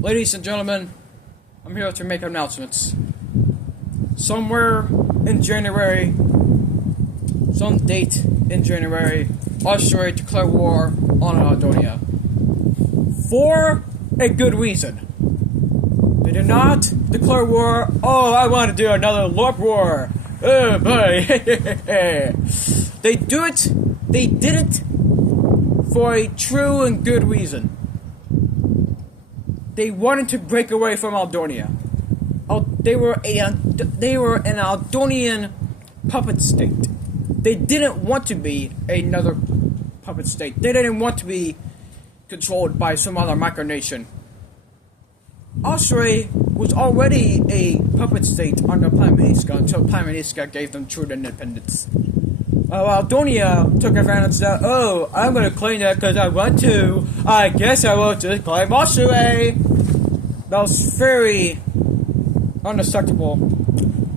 Ladies and gentlemen, I'm here to make announcements. Somewhere in January, some date in January, Osseray declared war on Eldonia. For a good reason. They did not declare war, oh, I want to do another LARP war. Oh boy. They did it for a true and good reason. They wanted to break away from Eldonia. They were an Eldonian puppet state. They didn't want to be another puppet state. They didn't want to be controlled by some other micronation. Osseray was already a puppet state under Planiska until Planiska gave them true independence. Eldonia took advantage of that. Oh, I'm going to claim that because I want to. I guess I will just claim Osseray. That was very unacceptable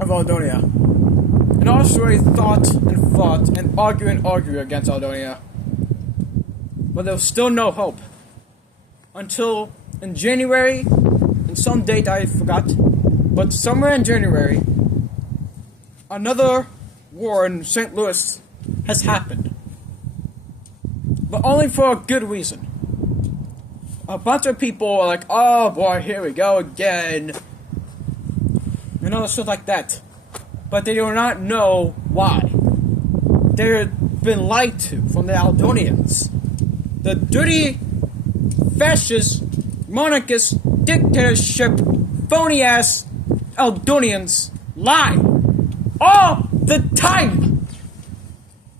of Eldonia. And Osseray thought and argued against Eldonia. But there was still no hope. Until in January, and some date I forgot, but somewhere in January, another war in St. Louis has happened. But only for a good reason. A bunch of people are like, oh boy, here we go again. And all stuff like that. But they do not know why. They've been lied to from the Eldonians. The dirty, fascist, monarchist, dictatorship, phony-ass Eldonians lie. All the time!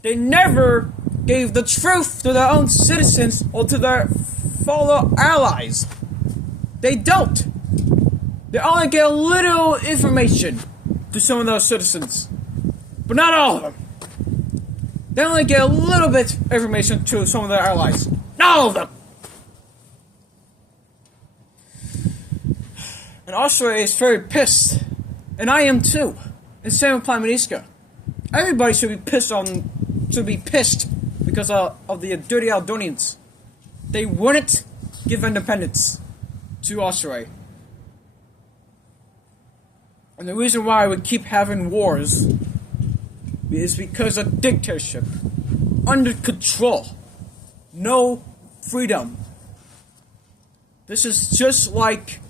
They never gave the truth to their own citizens or to their fellow allies. They don't. They only get a little information to some of those citizens. But not all of them. They only get a little bit of information to some of their allies. Not all of them. And Osseray is very pissed. And I am too. And same with Planiska. Everybody should be pissed because of the dirty Eldonians. They wouldn't give independence to Osseray. And the reason why we keep having wars is because of dictatorship. Under control. No freedom. This is just like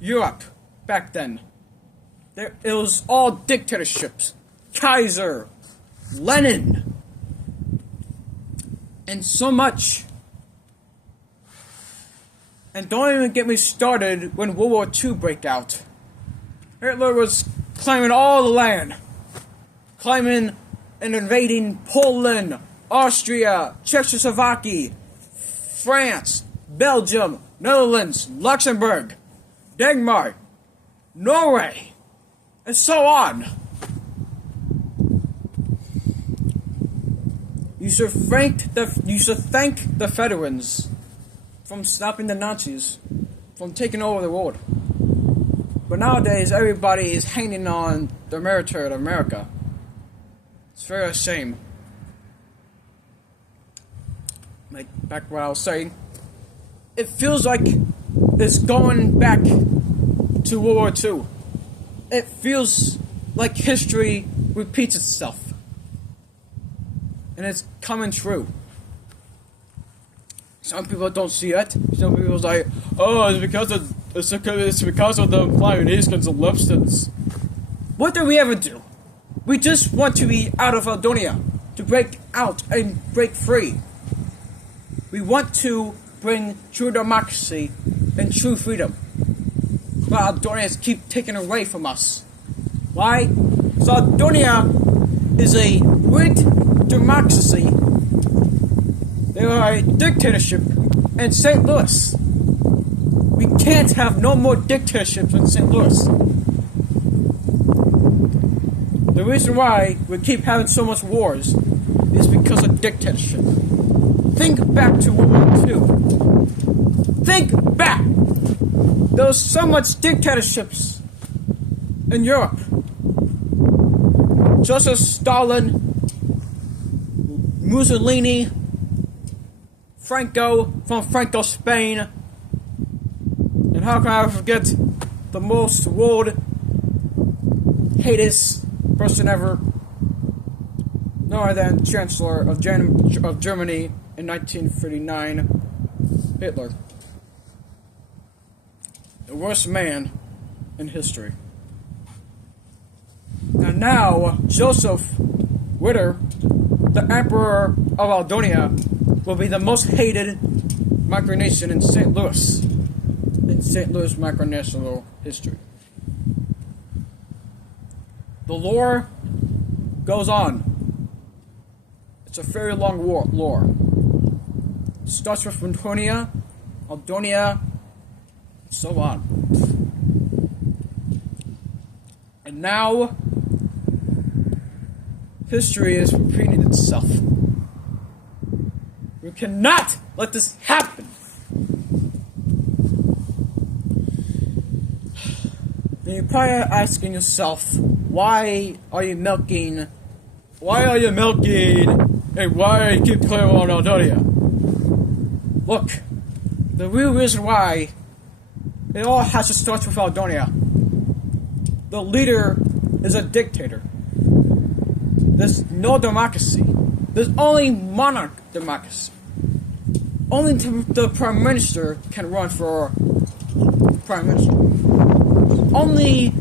Europe back then. It was all dictatorships. Kaiser, Lenin, and so much. And don't even get me started when World War II broke out. Hitler was claiming all the land. Claiming and invading Poland, Austria, Czechoslovakia, France, Belgium, Netherlands, Luxembourg, Denmark, Norway, and so on. You should thank the veterans from stopping the Nazis from taking over the world. But nowadays, everybody is hanging on the military of America. It's very a shame. Like back what I was saying, it feels like it's going back to World War II. It feels like history repeats itself. And it's coming true. Some people don't see it. Some people are like, oh, it's because of the Planiskans and Lobsters. What did we ever do? We just want to be out of Eldonia, to break out and break free. We want to bring true democracy and true freedom. But Eldonians keep taking away from us. Why? So Eldonia is a rigged democracy. They are a dictatorship in St. Louis. We can't have no more dictatorships in St. Louis. The reason why we keep having so much wars is because of dictatorship. Think back to World War II. Think back! There was so much dictatorships in Europe. Joseph Stalin, Mussolini, Franco from Franco, Spain. And how can I forget the most world hatest person ever, no other than Chancellor of Germany in 1939, Hitler. The worst man in history. And now, Joseph Witter, the Emperor of Eldonia, will be the most hated micronation in St. Louis micronational history. The lore goes on. It's a very long lore. It starts with Eldonia, and so on. And now, history is repeating itself. We cannot let this happen. And you're probably asking yourself, why are you milking? And why you keep playing on Eldonia? Look, the real reason why it all has to start with Eldonia. The leader is a dictator. There's no democracy. There's only monarch democracy. Only the Prime Minister can run for Prime Minister. Only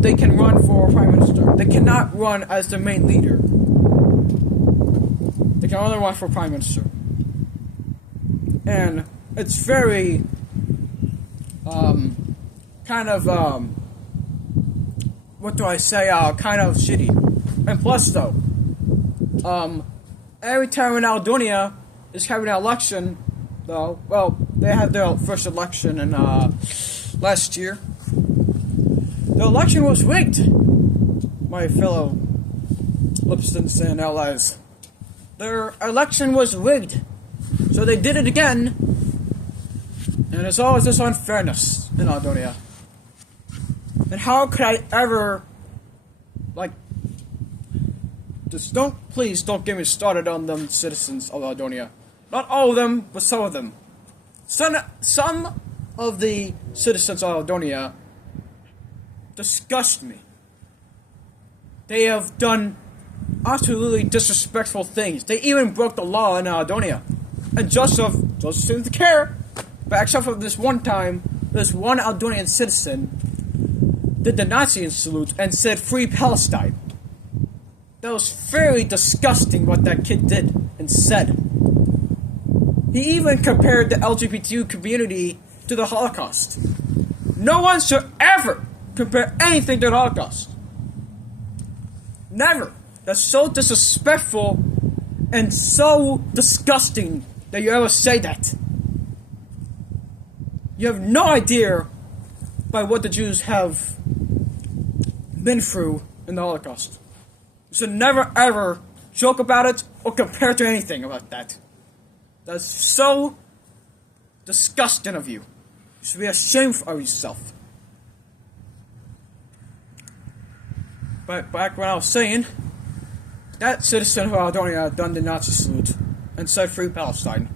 they can run for Prime Minister. They cannot run as the main leader. They can only run for Prime Minister. And it's very, kind of shitty. And plus, though, every time in Eldonia is having an election, though, well, they had their first election in, last year. The election was rigged, my fellow Lipstons and allies. Their election was rigged. So they did it again. And there's always this unfairness in Eldonia. And how could I ever, please don't get me started on them citizens of Eldonia. Not all of them, but some of them. Some of the citizens of Eldonia disgust me. They have done absolutely disrespectful things. They even broke the law in Eldonia. And Joseph seemed to care. But except for this one time, this one Eldonian citizen did the Nazi salute and said, "Free Palestine." That was very disgusting what that kid did and said. He even compared the LGBTQ community to the Holocaust. No one should ever compare anything to the Holocaust. Never. That's so disrespectful and so disgusting that you ever say that. You have no idea by what the Jews have been through in the Holocaust. You should never ever joke about it or compare to anything about that. That's so disgusting of you. You should be ashamed of yourself. But back when I was saying, that citizen of Eldonia done the Nazi salute and said "Free Palestine."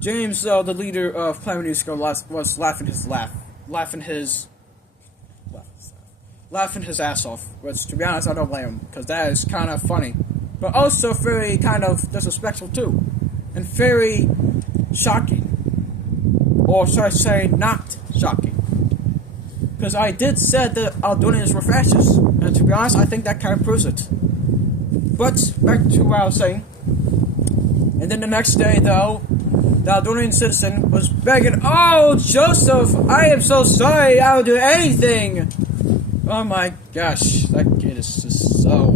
James, the leader of Planet Musical, was laughing his ass off. Which, to be honest, I don't blame him, because that is kind of funny, but also very kind of disrespectful too, and very shocking, or should I say, not shocking. Because I did say that Eldonians were fascists, and to be honest, I think that kind of proves it. But back to what I was saying. And then the next day, though, the Eldonian citizen was begging, "Oh, Joseph, I am so sorry, I will do anything." Oh my gosh, that kid is just so...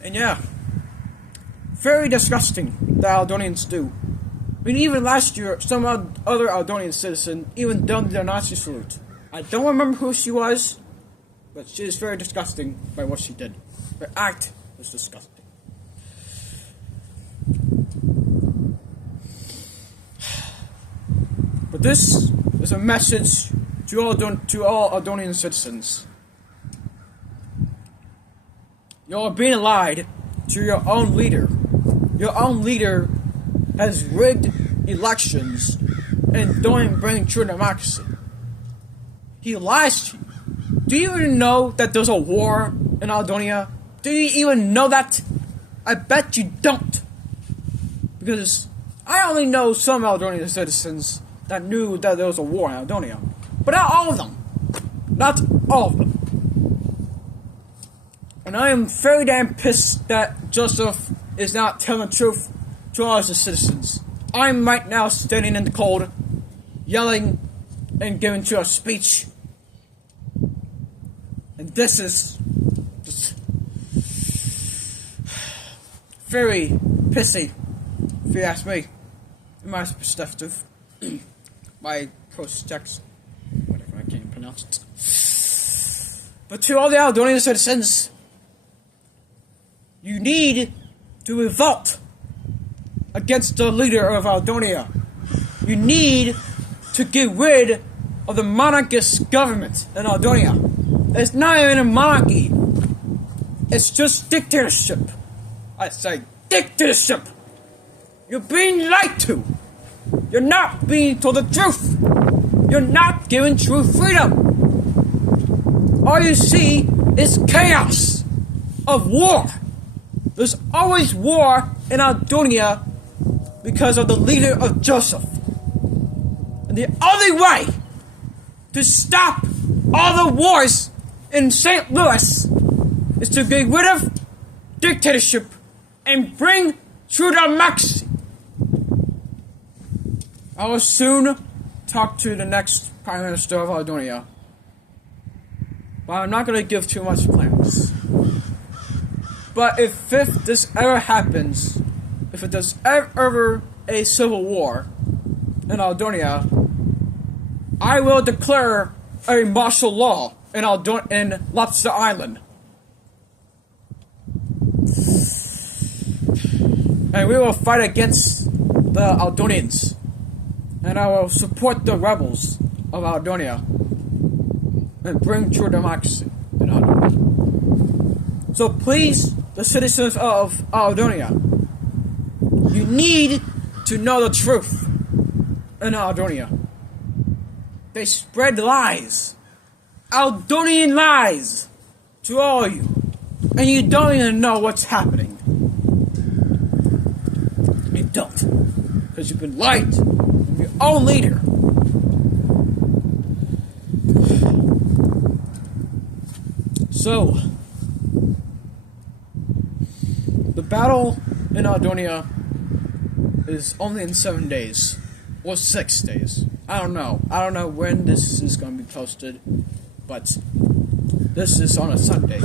And yeah, very disgusting, the Eldonians do. I mean, even last year, some other Eldonian citizen even done their Nazi salute. I don't remember who she was, but she is very disgusting by what she did. Her act was disgusting. But this is a message to all Eldonian citizens. You're being lied to your own leader. Your own leader has rigged elections and don't bring true democracy. He lies to you. Do you even know that there's a war in Eldonia? Do you even know that? I bet you don't. Because I only know some Eldonian citizens that knew that there was a war in Eldonia. But not all of them. Not all of them. And I am very damn pissed that Joseph is not telling the truth to all his citizens. I'm right now standing in the cold, yelling and giving to a speech. And this is just very pissy, if you ask me, in my perspective. My prospects, whatever, I can't pronounce it. But to all the Eldonian citizens, you need to revolt against the leader of Eldonia. You need to get rid of the monarchist government in Eldonia. It's not even a monarchy. It's just dictatorship. I say dictatorship. You're being lied to. You're not being told the truth. You're not given true freedom. All you see is chaos of war. There's always war in Eldonia because of the leader of Joseph. And the only way to stop all the wars in St. Louis is to get rid of dictatorship and bring true democracy. I will soon talk to the next Prime Minister of Eldonia, but I'm not going to give too much plans. But if this ever happens, if there's ever a civil war in Eldonia, I will declare a martial law in Lobster Island. And we will fight against the Eldonians. And I will support the rebels of Eldonia and bring true democracy in Eldonia. So please, the citizens of Eldonia, you need to know the truth in Eldonia. They spread lies, Eldonian lies, to all of you, and you don't even know what's happening. You don't, because you've been lied to from your own leader. So, the battle in Eldonia is only in 7 days, or 6 days. I don't know. I don't know when this is going to be posted, but this is on a Sunday.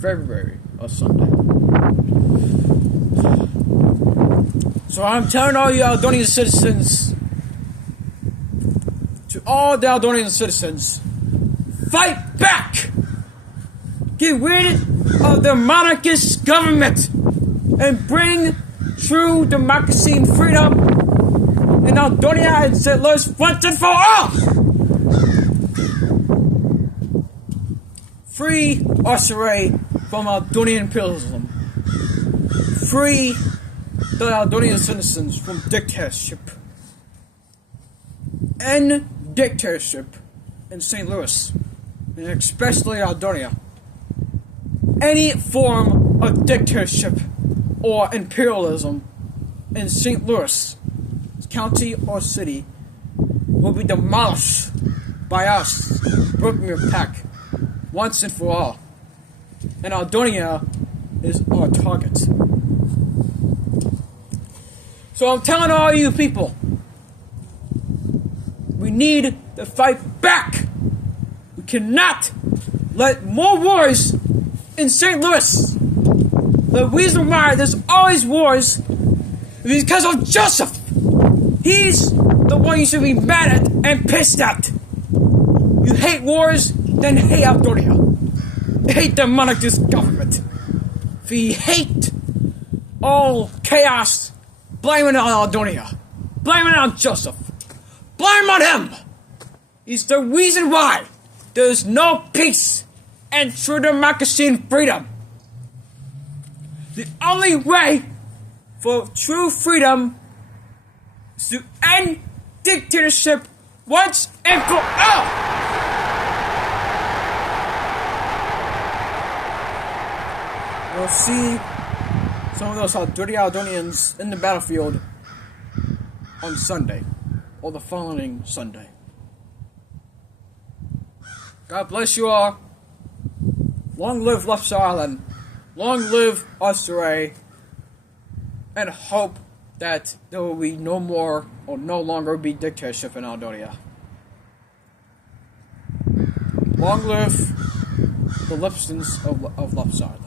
February or Sunday. So I'm telling all you Eldonian citizens, to all the Eldonian citizens, fight back! Get rid of the monarchist government and bring true democracy and freedom in Eldonia and St. Louis once and for all! Free Osseray from Eldonian imperialism. Free the Eldonian citizens from dictatorship. End dictatorship in St. Louis, and especially Eldonia. Any form of dictatorship or imperialism in St. Louis county or city will be demolished by us, Brookmere Pack, once and for all. And Eldonia is our target. So I'm telling all you people, we need to fight back. We cannot let more wars in St. Louis. The reason why there's always wars is because of Joseph. He's the one you should be mad at and pissed at. wars, then hate Eldonia. Hate the monarchist government. We hate all chaos. Blame it on Eldonia. Blame it on Joseph. Blame on him. He's the reason why there's no peace and true democracy and freedom. The only way for true freedom is to end dictatorship once and for all. We'll see some of those dirty Eldonians in the battlefield on Sunday, or the following Sunday. God bless you all. Long live Lobster Island. Long live Osseray. And hope that there will be no more or no longer be dictatorship in Eldonia. Long live the Lipstons of Lobster Island.